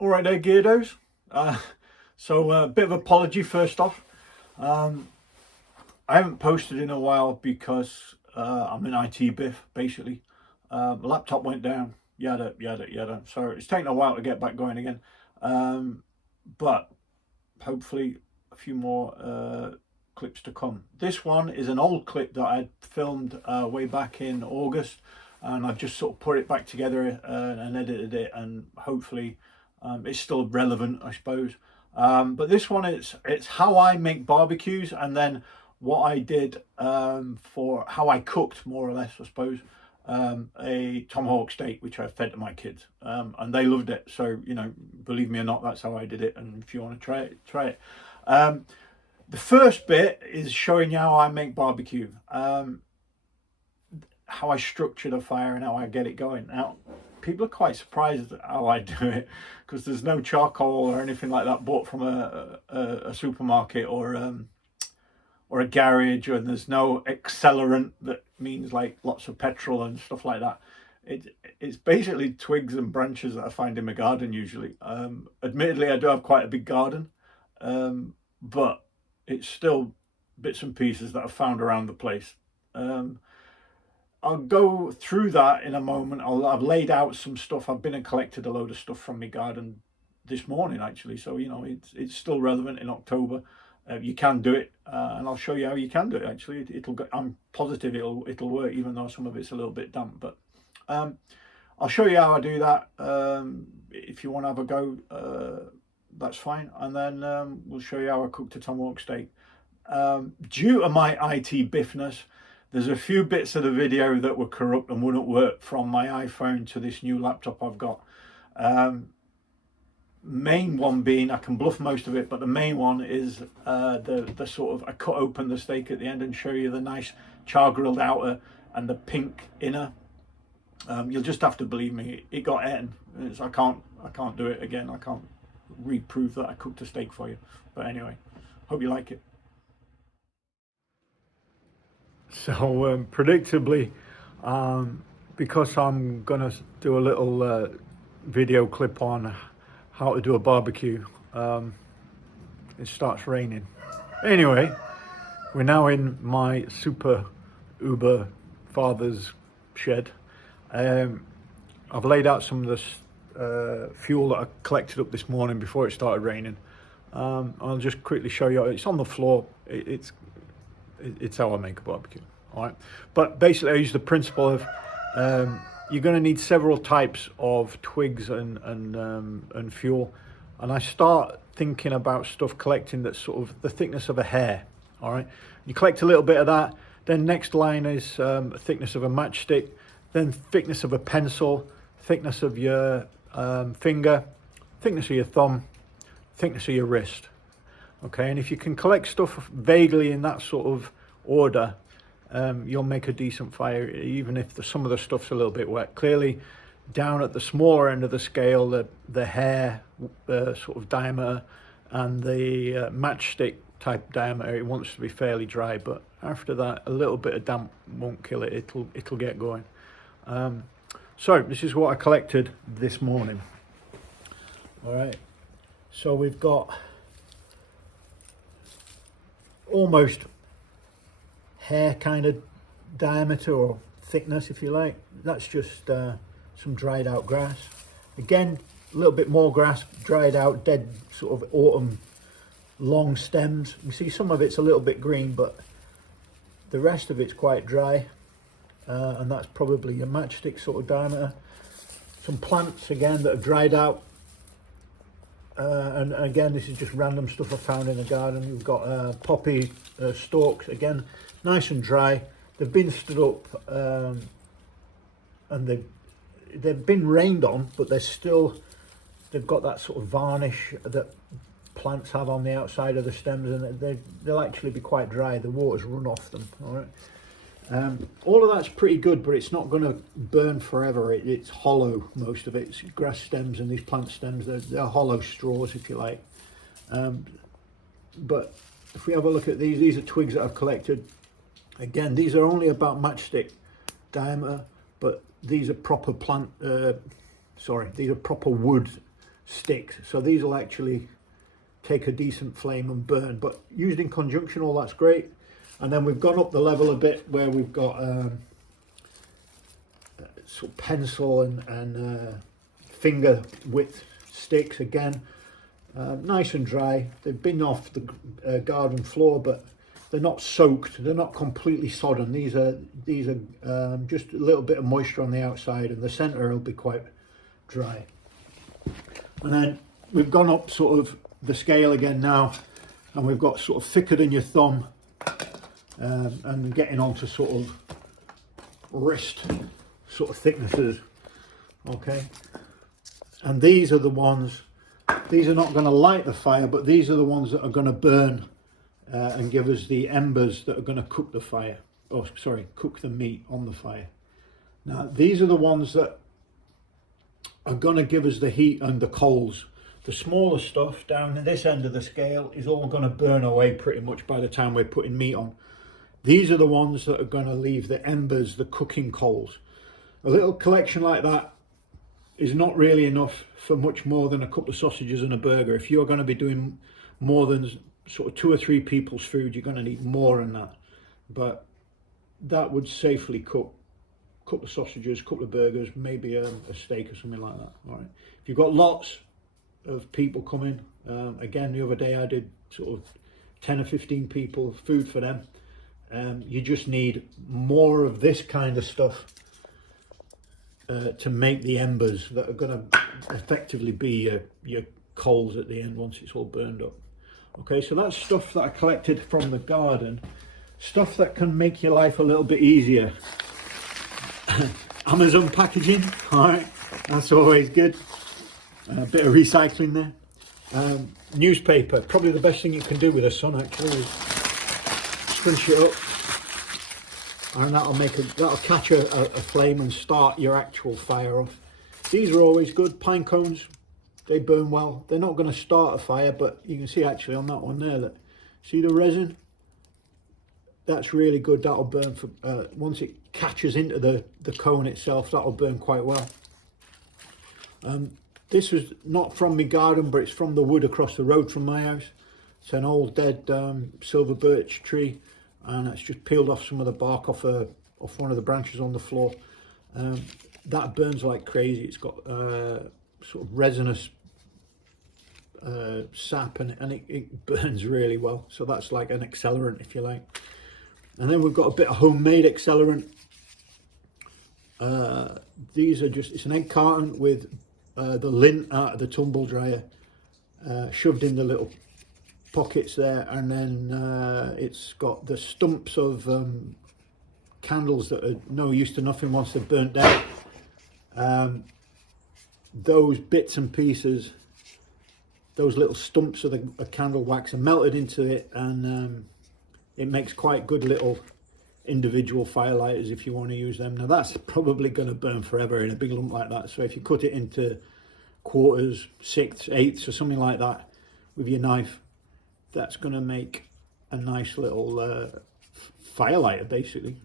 All right there, Geardos. So a bit of apology first off. Um, I haven't posted in a while because I'm an IT biff, basically. My laptop went down, yada, yada, yada. So it's taken a while to get back going again. Um, but hopefully a few more clips to come. This one is an old clip that I filmed way back in August, and I've just sort of put it back together and edited it, and hopefully it's still relevant, I suppose. But this one, it's how I make barbecues, and then what I did for how I cooked, more or less, I suppose. A Tomahawk steak, which I fed to my kids, and they loved it. So, you know, believe me or not, that's how I did it. And if you want to try it, try it. The first bit is showing you how I make barbecue, how I structure the fire and how I get it going. Now, people are quite surprised at how I do it because there's no charcoal or anything like that bought from a supermarket or a garage, and there's no accelerant that means like lots of petrol and stuff like that. It's basically twigs and branches that I find in my garden usually. Admittedly, I do have quite a big garden, but it's still bits and pieces that I've found around the place. I'll go through that in a moment. I've laid out some stuff. I've been and collected a load of stuff from my garden this morning, actually. So, you know, it's still relevant in October. You can do it, and I'll show you how you can do it. Actually, it'll. I'm positive it'll work, even though some of it's a little bit damp. But I'll show you how I do that. If you want to have a go, that's fine. And then we'll show you how I cooked a Tomahawk steak. Due to my IT biffness, there's a few bits of the video that were corrupt and wouldn't work from my iPhone to this new laptop I've got. Main one being, I can bluff most of it, but the main one is the sort of, I cut open the steak at the end and show you the nice char grilled outer and the pink inner. You'll just have to believe me, it got eaten. I can't do it again. I can't reprove that I cooked a steak for you. But anyway, hope you like it. So predictably, because I'm gonna do a little video clip on how to do a barbecue, it starts raining. Anyway, we're now in my super uber father's shed. I've laid out some of the fuel that I collected up this morning before it started raining. I'll just quickly show you. It's on the floor. It's how I make a barbecue. All right, but basically I use the principle of you're going to need several types of twigs and fuel, and I start thinking about stuff collecting that's sort of the thickness of a hair. All right, you collect a little bit of that. Then next line is thickness of a matchstick, then thickness of a pencil, thickness of your finger, thickness of your thumb, thickness of your wrist. Okay, and if you can collect stuff vaguely in that sort of order, you'll make a decent fire, even if some of the stuff's a little bit wet. Clearly, down at the smaller end of the scale, the hair sort of diameter and the matchstick type diameter, it wants to be fairly dry. But after that, a little bit of damp won't kill it. It'll get going. So this is what I collected this morning. All right, so we've got almost hair kind of diameter or thickness, if you like. That's just some dried out grass. Again, a little bit more grass, dried out, dead sort of autumn long stems. You see some of it's a little bit green, but the rest of it's quite dry, and that's probably a matchstick sort of diameter. Some plants again that have dried out. And again, this is just random stuff I found in the garden. We've got poppy stalks, again, nice and dry. They've been stood up and they've been rained on, but they've got that sort of varnish that plants have on the outside of the stems, and they'll actually be quite dry. The water's run off them. All right. All of that's pretty good, but it's not going to burn forever. It's hollow, most of it. It's grass stems and these plant stems, they're hollow straws, if you like. But if we have a look at these are twigs that I've collected. Again, these are only about matchstick diameter, but these are proper these are proper wood sticks. So these will actually take a decent flame and burn, but used in conjunction, all that's great. And then we've gone up the level a bit where we've got sort of pencil and finger width sticks again, nice and dry. They've been off the garden floor, but they're not soaked. They're not completely sodden. These are just a little bit of moisture on the outside, and the centre will be quite dry. And then we've gone up sort of the scale again now, and we've got sort of thicker than your thumb, and getting on to sort of wrist sort of thicknesses. Okay, and these are the ones, these are not going to light the fire, but these are the ones that are going to burn and give us the embers that are going to cook the fire, oh sorry, cook the meat on the fire. Now these are the ones that are going to give us the heat and the coals. The smaller stuff down at this end of the scale is all going to burn away pretty much by the time we're putting meat on. These are the ones that are going to leave the embers, the cooking coals. A little collection like that is not really enough for much more than a couple of sausages and a burger. If you're going to be doing more than sort of 2 or 3 people's food, you're going to need more than that. But that would safely cook a couple of sausages, a couple of burgers, maybe a steak or something like that. All right. If you've got lots of people coming, again, the other day I did sort of 10 or 15 people, food for them. You just need more of this kind of stuff to make the embers that are going to effectively be your coals at the end once it's all burned up. Okay, so that's stuff that I collected from the garden, stuff that can make your life a little bit easier. Amazon packaging, all right, that's always good. A bit of recycling there. Newspaper, probably the best thing you can do with a sun actually is scrunch it up, and that'll catch a flame and start your actual fire off. These are always good. Pine cones, they burn well. They're not going to start a fire, but you can see actually on that one there that, see the resin? That's really good. That'll burn for once it catches into the cone itself, that'll burn quite well. This was not from my garden, but it's from the wood across the road from my house. It's an old dead silver birch tree, and it's just peeled off some of the bark off one of the branches on the floor. That burns like crazy. It's got sort of resinous sap, and it burns really well. So that's like an accelerant, if you like. And then we've got a bit of homemade accelerant. These are just, it's an egg carton with the lint out of the tumble dryer shoved in the little pockets there, and then it's got the stumps of candles that are no use to nothing once they're burnt down. Those bits and pieces, those little stumps of the candle wax are melted into it, and it makes quite good little individual firelighters if you want to use them. Now that's probably going to burn forever in a big lump like that, so if you cut it into quarters, sixths, eighths or something like that with your knife, that's going to make a nice little firelighter basically.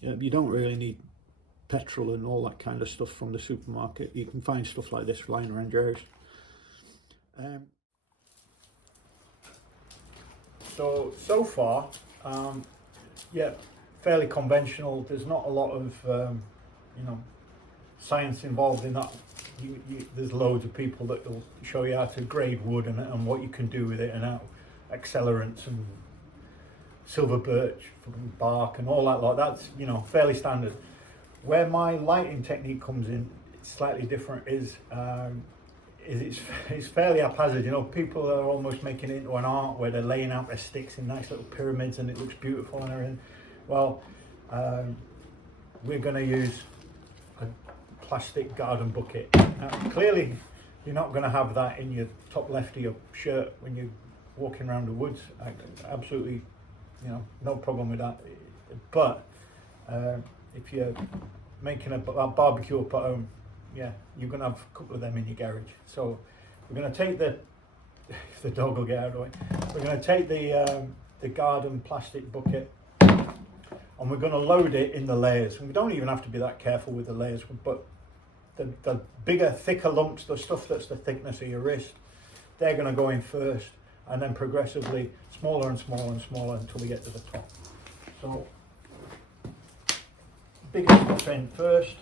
Yeah, you don't really need petrol and all that kind of stuff from the supermarket. You can find stuff like this lying around your house. So far, yeah, fairly conventional. There's not a lot of you know, science involved in that. There's loads of people that will show you how to grade wood and what you can do with it, and how accelerants and silver birch bark and all that lot. That's, you know, fairly standard. Where my lighting technique comes in, it's slightly different. It's fairly haphazard. You know, people are almost making it into an art where they're laying out their sticks in nice little pyramids and it looks beautiful and everything. Well, we're going to use a plastic garden bucket. Now, clearly you're not going to have that in your top left of your shirt when you're walking around the woods. Absolutely, you know, no problem with that. But if you're making a barbecue up at home, yeah, you're going to have a couple of them in your garage. So we're going to take if the dog will get out of the way, we're going to take the garden plastic bucket, and we're going to load it in the layers. And we don't even have to be that careful with the layers, but the bigger, thicker lumps, the stuff that's the thickness of your wrist, they're going to go in first, and then progressively smaller and smaller and smaller until we get to the top. So bigger stuff in first.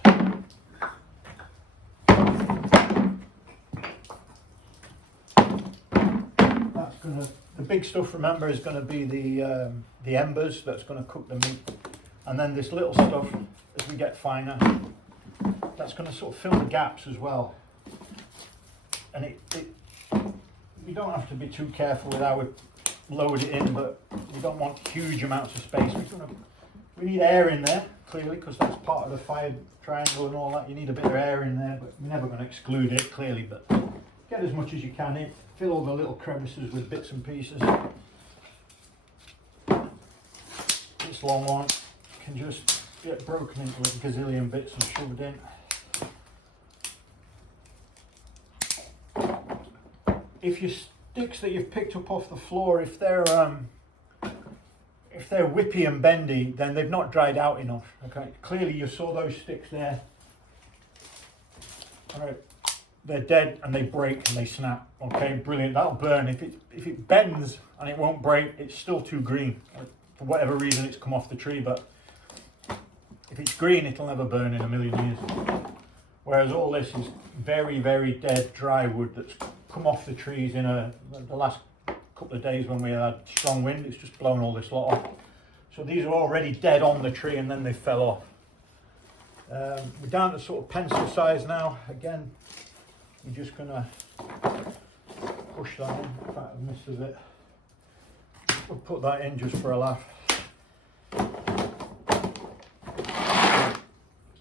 That's gonna, the big stuff, remember, is going to be the embers that's going to cook the meat, and then this little stuff, as we get finer, that's going to sort of fill the gaps as well. And you don't have to be too careful with how we load it in, but you don't want huge amounts of space. We need air in there, clearly, because that's part of the fire triangle and all that. You need a bit of air in there, but you're never going to exclude it, clearly. But get as much as you can in. Fill all the little crevices with bits and pieces. This long one can just get broken into a gazillion bits and shoved in. If your sticks that you've picked up off the floor, if they're whippy and bendy, then they've not dried out enough. Okay, clearly you saw those sticks there. All right, they're dead and they break and they snap. Okay, brilliant. That'll burn. If it bends and it won't break, it's still too green. For whatever reason, it's come off the tree. But if it's green, it'll never burn in a million years. Whereas all this is very, very dead, dry wood that's come off the trees in the last couple of days when we had strong wind. It's just blown all this lot off. So these are already dead on the tree and then they fell off. We're down to sort of pencil size now. Again, we're just going to push that in. In fact, I've missed a bit. We'll put that in just for a laugh.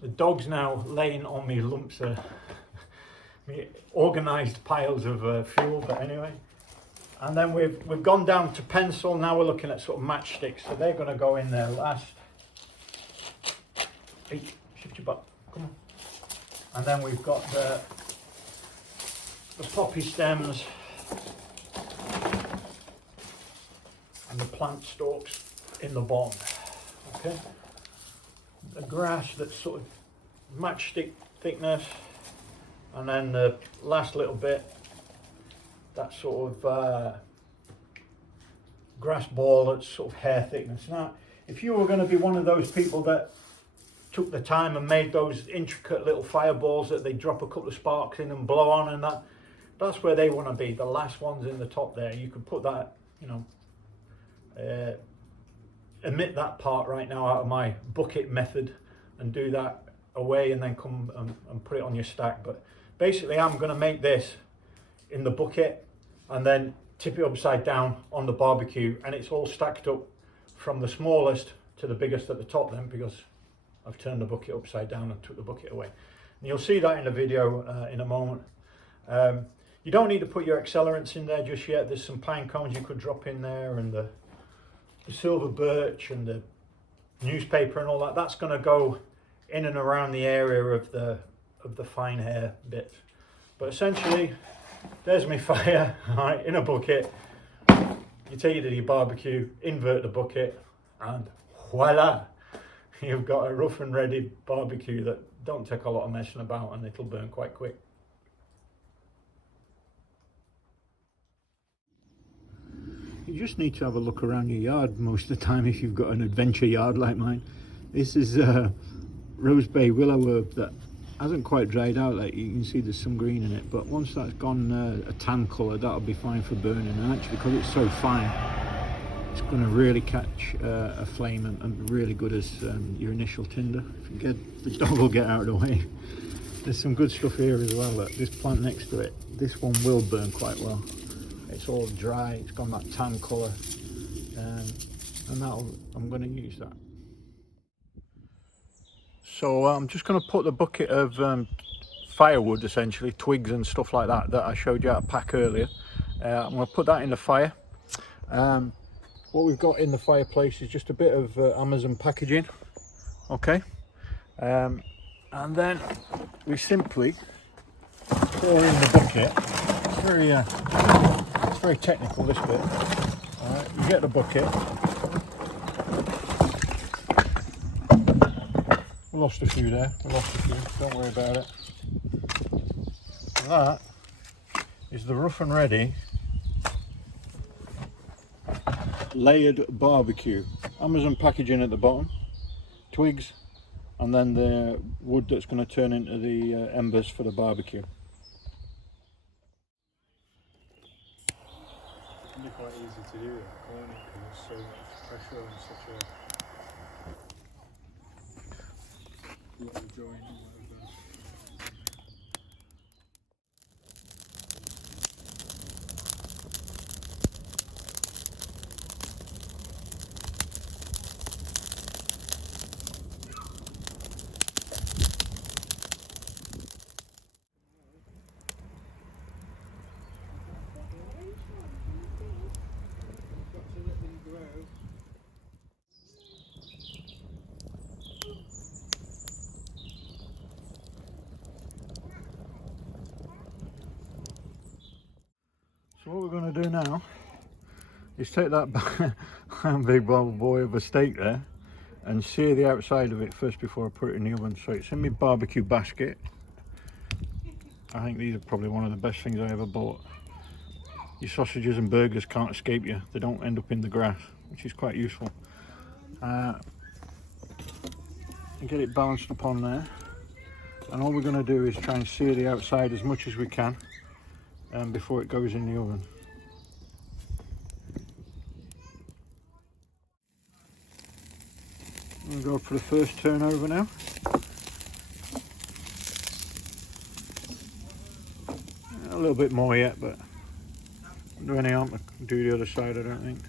The dog's now laying on me lumps of organised piles of fuel, but anyway. And then we've gone down to pencil. Now we're looking at sort of matchsticks, so they're going to go in there last. Hey, shift your butt, come on. And then we've got the poppy stems and the plant stalks in the bottom. Okay. The grass that's sort of matchstick thickness, and then the last little bit, that sort of grass ball that's sort of hair thickness. Now, if you were going to be one of those people that took the time and made those intricate little fireballs that they drop a couple of sparks in and blow on, and that's where they want to be, the last ones in the top there. You could put that, you know, omit that part right now out of my bucket method and do that away and then come and put it on your stack. But basically I'm going to make this in the bucket and then tip it upside down on the barbecue, and it's all stacked up from the smallest to the biggest at the top then, because I've turned the bucket upside down and took the bucket away. And you'll see that in the video in a moment. You don't need to put your accelerants in there just yet. There's some pine cones you could drop in there, and the silver birch and the newspaper and all that. That's going to go in and around the area of the fine hair bit. But essentially, there's my fire, all right, in a bucket. You take it to your barbecue, invert the bucket, and voila, you've got a rough and ready barbecue that don't take a lot of messing about, and it'll burn quite quick. You just need to have a look around your yard most of the time if you've got an adventure yard like mine. This is rose bay willow herb that hasn't quite dried out. Like you can see, there's some green in it, but once that's gone a tan colour, that'll be fine for burning. And actually, because it's so fine, it's going to really catch a flame and really good as your initial tinder. If you get, the dog will get out of the way. There's some good stuff here as well. Look, this plant next to it, this one will burn quite well. It's all dry, it's got that tan colour, and I'm going to use that. So I'm just going to put the bucket of firewood, essentially twigs and stuff like that I showed you how to pack earlier. I'm going to put that in the fire. What we've got in the fireplace is just a bit of Amazon packaging, okay, and then we simply pour in the bucket. It's very technical, this bit. All right, you get the bucket. We lost a few there. Don't worry about it. That is the rough and ready layered barbecue. Amazon packaging at the bottom, twigs, and then the wood that's going to turn into the embers for the barbecue. It can be quite easy to do that, can't it? Because there's so much pressure and such a little joint or whatever. So what we're going to do now is take that big boy of a steak there and sear the outside of it first before I put it in the oven. So it's in my barbecue basket. I think these are probably one of the best things I ever bought. Your sausages and burgers can't escape you. They don't end up in the grass, which is quite useful. And get it balanced up on there. And all we're going to do is try and sear the outside as much as we can before it goes in the oven. I'm going to go for the first turnover now. A little bit more yet, but don't do any harm to do the other side, I don't think.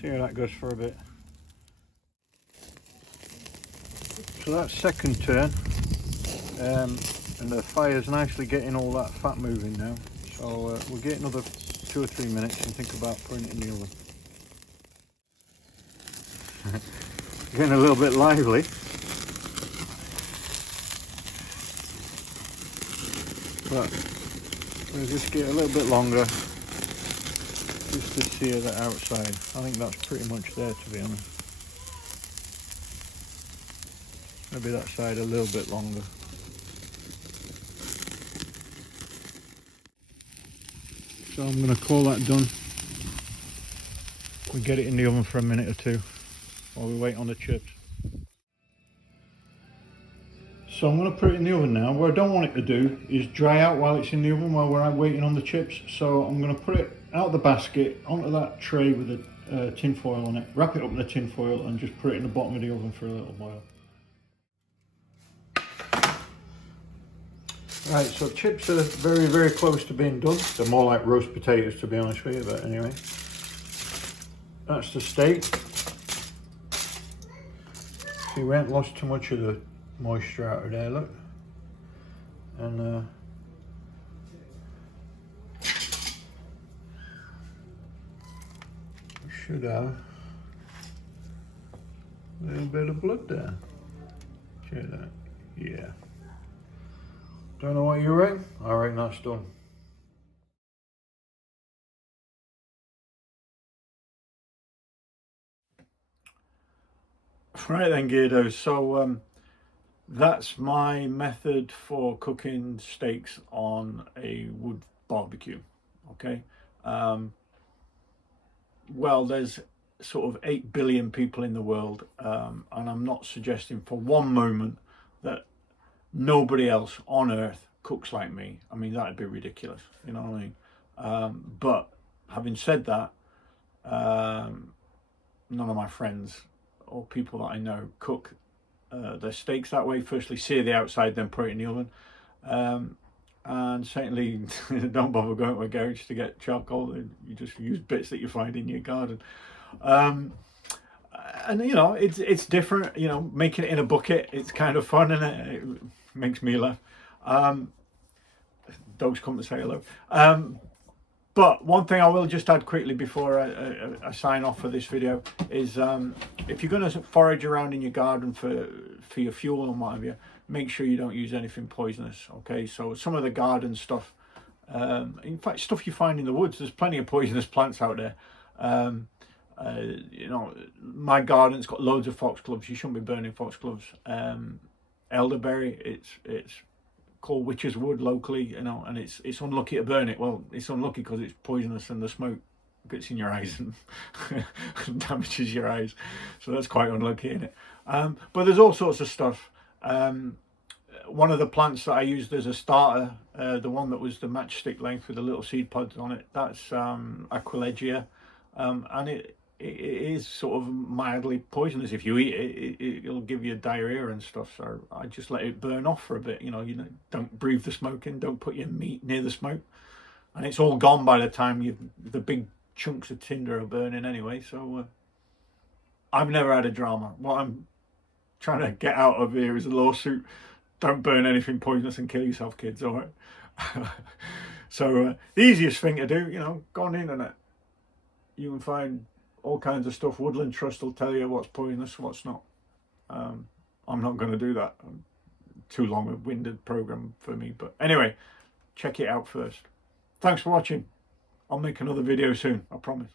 See how that goes for a bit. So that's second turn, and the fire's nicely getting all that fat moving now. So we'll get another 2 or 3 minutes and think about putting it in the oven. Getting a little bit lively. But we'll just get a little bit longer just to sear the outside. I think that's pretty much there, to be honest. Maybe that side a little bit longer. So I'm going to call that done. We get it in the oven for a minute or two while we wait on the chips. So I'm going to put it in the oven now. What I don't want it to do is dry out while it's in the oven while we're waiting on the chips. So I'm going to put it out of the basket onto that tray with the tin foil on it, wrap it up in the tin foil and just put it in the bottom of the oven for a little while. Right, so chips are very, very close to being done. They're more like roast potatoes, to be honest with you, but anyway. That's the steak. See, we haven't lost too much of the moisture out of there, look. And we should have a little bit of blood there. Check that. Yeah. Don't know what you reckon? I reckon that's done. Right then, Geardo. So that's my method for cooking steaks on a wood barbecue. Okay. Well, there's sort of 8 billion people in the world, and I'm not suggesting for one moment that nobody else on earth cooks like me. I mean, that'd be ridiculous, you know what I mean? But having said that, none of my friends or people that I know cook their steaks that way. Firstly, sear the outside, then put it in the oven. And certainly don't bother going to a garage to get charcoal. You just use bits that you find in your garden. And you know, it's different, you know, making it in a bucket, it's kind of fun, and it makes me laugh. Dogs come to say hello. But one thing I will just add quickly before I sign off for this video is if you're going to forage around in your garden for your fuel and what have you, make sure you don't use anything poisonous. Okay, so some of the garden stuff, in fact stuff you find in the woods, there's plenty of poisonous plants out there. You know, my garden's got loads of foxgloves. You shouldn't be burning foxgloves. Elderberry, it's called witch's wood locally, you know, and it's unlucky to burn it. Well, it's unlucky because it's poisonous and the smoke gets in your eyes and damages your eyes, so that's quite unlucky, isn't it? But there's all sorts of stuff. One of the plants that I used as a starter, the one that was the matchstick length with the little seed pods on it, that's Aquilegia, and it is sort of mildly poisonous. If you eat it, it'll give you diarrhea and stuff. So I just let it burn off for a bit. You know, don't breathe the smoke in. Don't put your meat near the smoke. And it's all gone by the time the big chunks of tinder are burning anyway. So I've never had a drama. What I'm trying to get out of here is a lawsuit. Don't burn anything poisonous and kill yourself, kids. All right. So the easiest thing to do, you know, go on the internet. You can find all kinds of stuff. Woodland Trust will tell you what's poisonous, what's not. I'm not going to do that. Too long a winded program for me. But anyway, check it out first. Thanks for watching. I'll make another video soon, I promise.